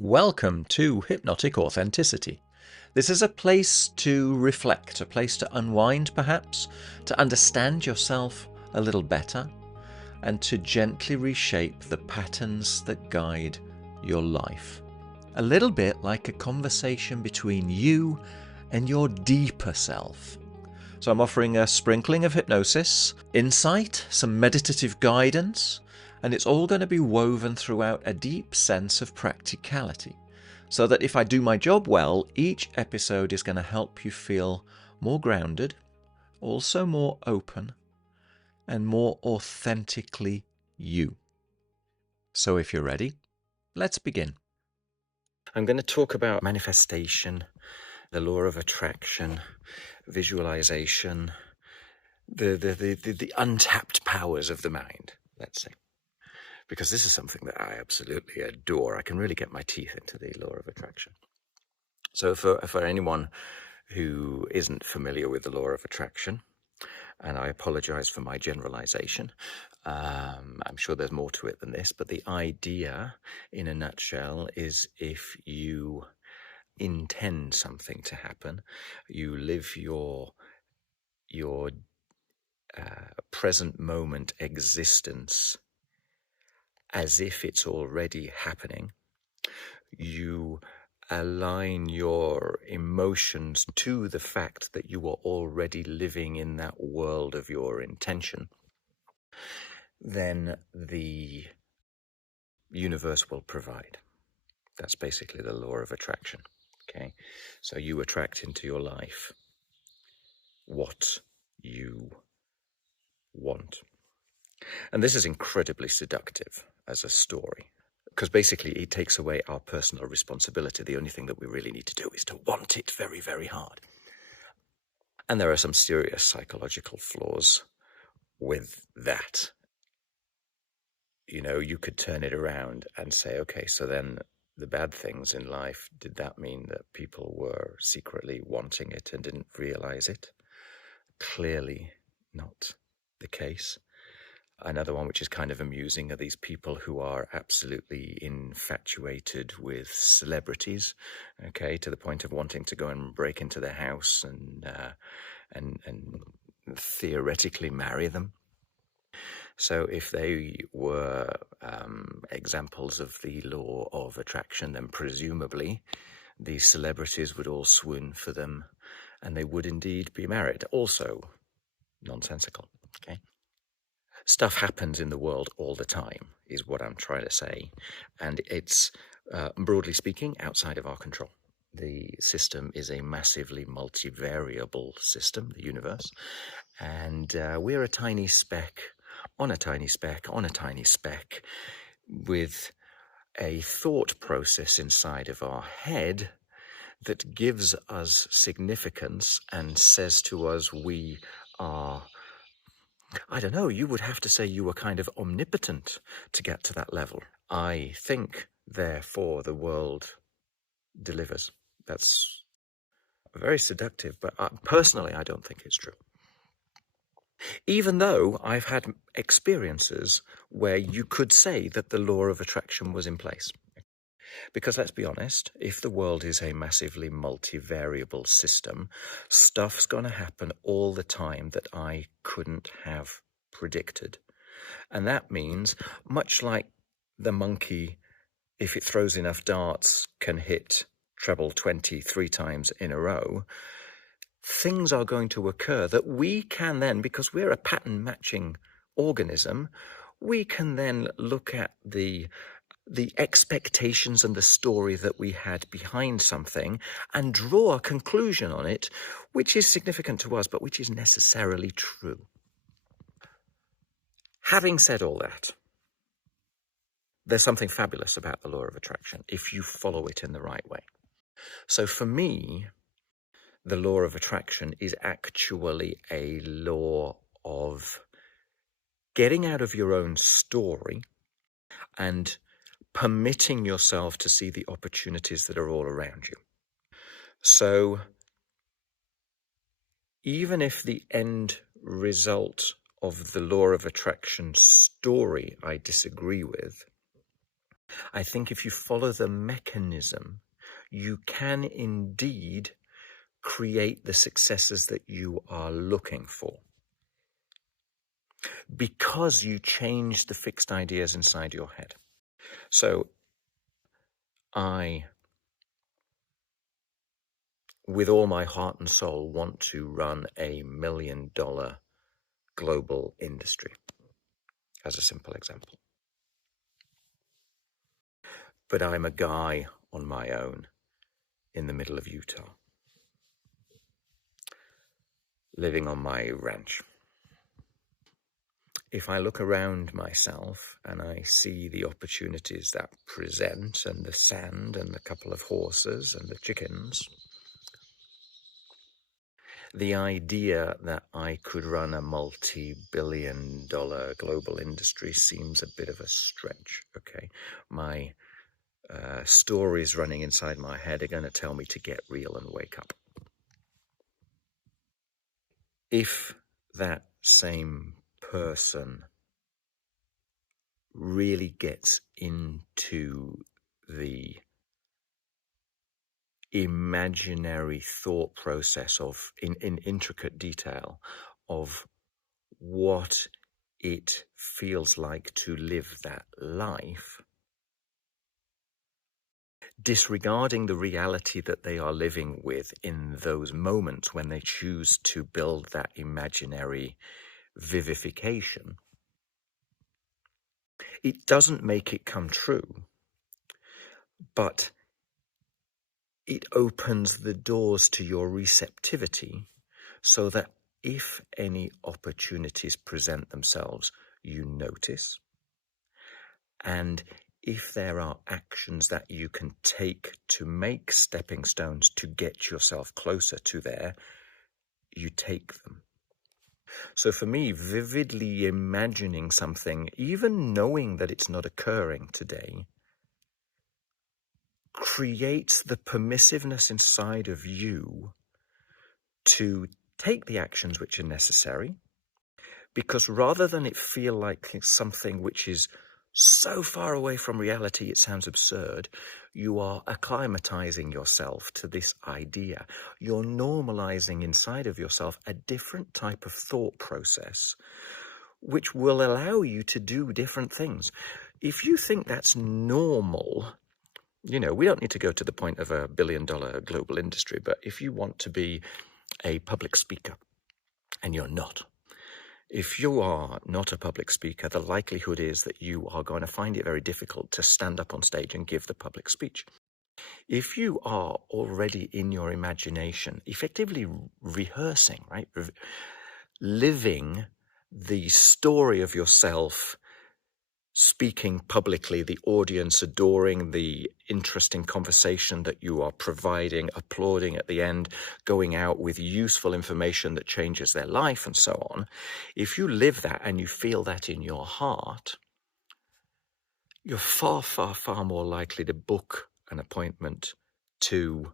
Welcome to Hypnotic Authenticity. This is a place to reflect, a place to unwind perhaps, to understand yourself a little better, and to gently reshape the patterns that guide your life. A little bit like a conversation between you and your deeper self. So I'm offering a sprinkling of hypnosis, insight, some meditative guidance, and it's all going to be woven throughout a deep sense of practicality. So that if I do my job well, each episode is going to help you feel more grounded, also more open, and more authentically you. So if you're ready, let's begin. I'm going to talk about manifestation, the law of attraction, visualization, the untapped powers of the mind, let's say. Because this is something that I absolutely adore. I can really get my teeth into the law of attraction. So for anyone who isn't familiar with the law of attraction, and I apologize for my generalization, I'm sure there's more to it than this, but the idea in a nutshell is if you intend something to happen, you live your present moment existence as if it's already happening, you align your emotions to the fact that you are already living in that world of your intention, then the universe will provide. That's basically the law of attraction. Okay, so you attract into your life what you want. And this is incredibly seductive as a story, because basically it takes away our personal responsibility. The only thing that we really need to do is to want it very, very hard. And there are some serious psychological flaws with that. You know, you could turn it around and say, okay, so then the bad things in life, did that mean that people were secretly wanting it and didn't realize it? Clearly not the case. Another one which is kind of amusing are these people who are absolutely infatuated with celebrities, okay, to the point of wanting to go and break into their house and theoretically marry them. So if they were examples of the law of attraction, then presumably these celebrities would all swoon for them and they would indeed be married. Also nonsensical, okay? Stuff happens in the world all the time, is what I'm trying to say. And it's, broadly speaking, outside of our control. The system is a massively multivariable system, the universe. And we're a tiny speck on a tiny speck on a tiny speck with a thought process inside of our head that gives us significance and says to us we are, I don't know, you would have to say you were kind of omnipotent to get to that level. I think, therefore, the world delivers. That's very seductive, but personally, I don't think it's true. Even though I've had experiences where you could say that the law of attraction was in place. Because let's be honest, if the world is a massively multivariable system, stuff's going to happen all the time that I couldn't have predicted. And that means, much like the monkey, if it throws enough darts, can hit treble 23 times in a row, things are going to occur that we can then, because we're a pattern matching organism, we can then look at the expectations and the story that we had behind something and draw a conclusion on it, which is significant to us, but which is necessarily true. Having said all that, there's something fabulous about the law of attraction if you follow it in the right way. So for me, the law of attraction is actually a law of getting out of your own story and permitting yourself to see the opportunities that are all around you. So even if the end result of the law of attraction story I disagree with, I think if you follow the mechanism, you can indeed create the successes that you are looking for, because you change the fixed ideas inside your head. So I, with all my heart and soul, want to run a $1 million global industry, as a simple example. But I'm a guy on my own in the middle of Utah, living on my ranch. If I look around myself and I see the opportunities that present, and the sand and the couple of horses and the chickens, the idea that I could run a multi-billion-dollar global industry seems a bit of a stretch, okay? My stories running inside my head are going to tell me to get real and wake up. If that same person really gets into the imaginary thought process of, in intricate detail, of what it feels like to live that life, disregarding the reality that they are living with in those moments when they choose to build that imaginary vivification, it doesn't make it come true, but it opens the doors to your receptivity, so that if any opportunities present themselves, you notice. And if there are actions that you can take to make stepping stones to get yourself closer to there, you take them. So for me, vividly imagining something, even knowing that it's not occurring today, creates the permissiveness inside of you to take the actions which are necessary, because rather than it feel like it's something which is so far away from reality it sounds absurd, you are acclimatizing yourself to this idea. You're normalizing inside of yourself a different type of thought process, which will allow you to do different things. If you think that's normal, we don't need to go to the point of a $1 billion global industry, but if you want to be a public speaker and you're not, if you are not a public speaker, the likelihood is that you are going to find it very difficult to stand up on stage and give the public speech. If you are already in your imagination, effectively rehearsing, right? Living the story of yourself, speaking publicly, the audience adoring the interesting conversation that you are providing, applauding at the end, going out with useful information that changes their life and so on. If you live that and you feel that in your heart, you're far, far, far more likely to book an appointment to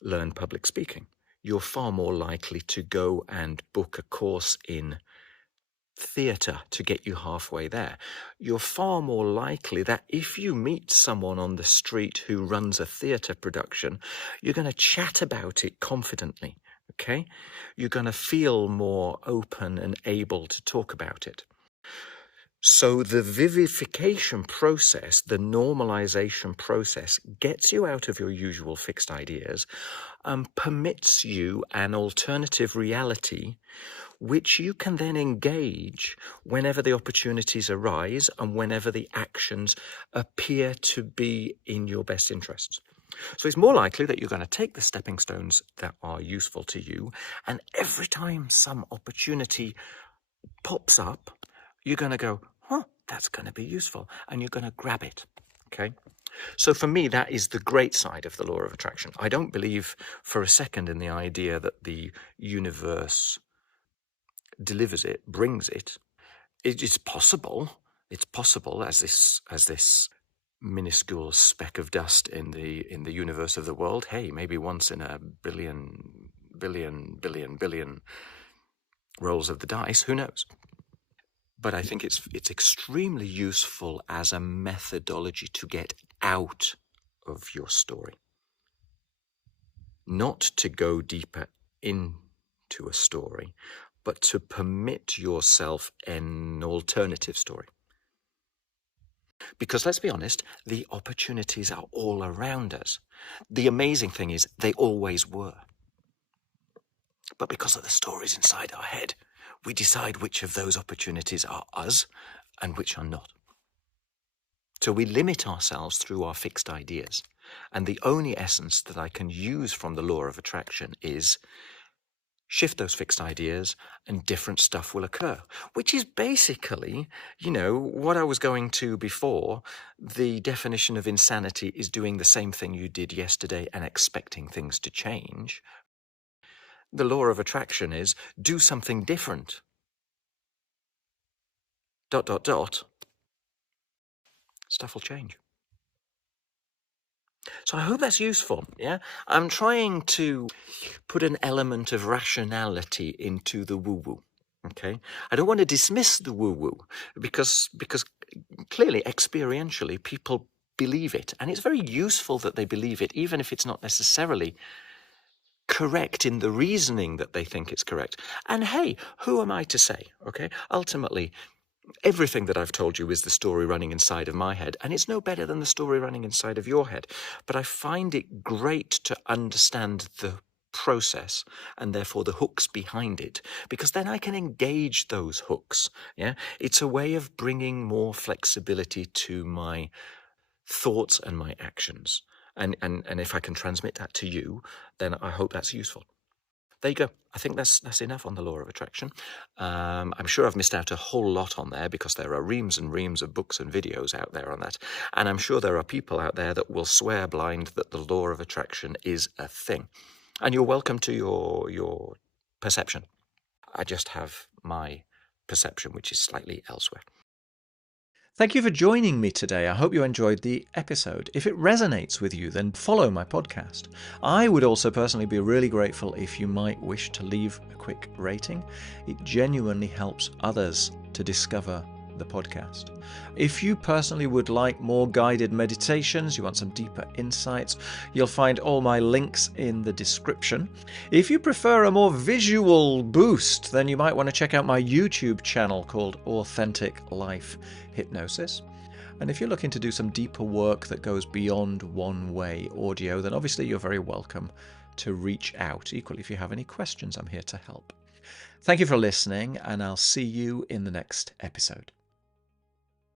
learn public speaking. You're far more likely to go and book a course in theatre to get you halfway there. You're far more likely that if you meet someone on the street who runs a theatre production, you're going to chat about it confidently, okay? You're going to feel more open and able to talk about it. So the vivification process, the normalization process, gets you out of your usual fixed ideas and permits you an alternative reality which you can then engage whenever the opportunities arise and whenever the actions appear to be in your best interests. So it's more likely that you're going to take the stepping stones that are useful to you, and every time some opportunity pops up, you're going to go, that's going to be useful, and you're going to grab it, okay? So for me, that is the great side of the law of attraction. I don't believe for a second in the idea that the universe delivers it, brings it. It's possible. It's possible as this minuscule speck of dust in the universe of the world. Hey, maybe once in a billion rolls of the dice. Who knows? But I think it's extremely useful as a methodology to get out of your story. Not to go deeper into a story, but to permit yourself an alternative story. Because let's be honest, the opportunities are all around us. The amazing thing is they always were. But because of the stories inside our head, we decide which of those opportunities are us and which are not. So we limit ourselves through our fixed ideas. And the only essence that I can use from the law of attraction is shift those fixed ideas and different stuff will occur, which is basically, what I was going to before. The definition of insanity is doing the same thing you did yesterday and expecting things to change. The law of attraction is do something different. ... Stuff will change. So I hope that's useful. Yeah, I'm trying to put an element of rationality into the woo-woo. Okay, I don't want to dismiss the woo-woo because clearly, experientially, people believe it, and it's very useful that they believe it, even if it's not necessarily correct in the reasoning that they think it's correct. And hey, who am I to say? Okay, ultimately, everything that I've told you is the story running inside of my head, and it's no better than the story running inside of your head. But I find it great to understand the process and therefore the hooks behind it, because then I can engage those hooks. Yeah, it's a way of bringing more flexibility to my thoughts and my actions. And if I can transmit that to you, then I hope that's useful. There you go. I think that's enough on the law of attraction. I'm sure I've missed out a whole lot on there because there are reams and reams of books and videos out there on that. And I'm sure there are people out there that will swear blind that the law of attraction is a thing. And you're welcome to your perception. I just have my perception, which is slightly elsewhere. Thank you for joining me today. I hope you enjoyed the episode. If it resonates with you, then follow my podcast. I would also personally be really grateful if you might wish to leave a quick rating. It genuinely helps others to discover the podcast. If you personally would like more guided meditations, you want some deeper insights, you'll find all my links in the description. If you prefer a more visual boost, then you might want to check out my YouTube channel called Authentic Life Hypnosis. And if you're looking to do some deeper work that goes beyond one-way audio, then obviously you're very welcome to reach out. Equally, if you have any questions, I'm here to help. Thank you for listening, and I'll see you in the next episode.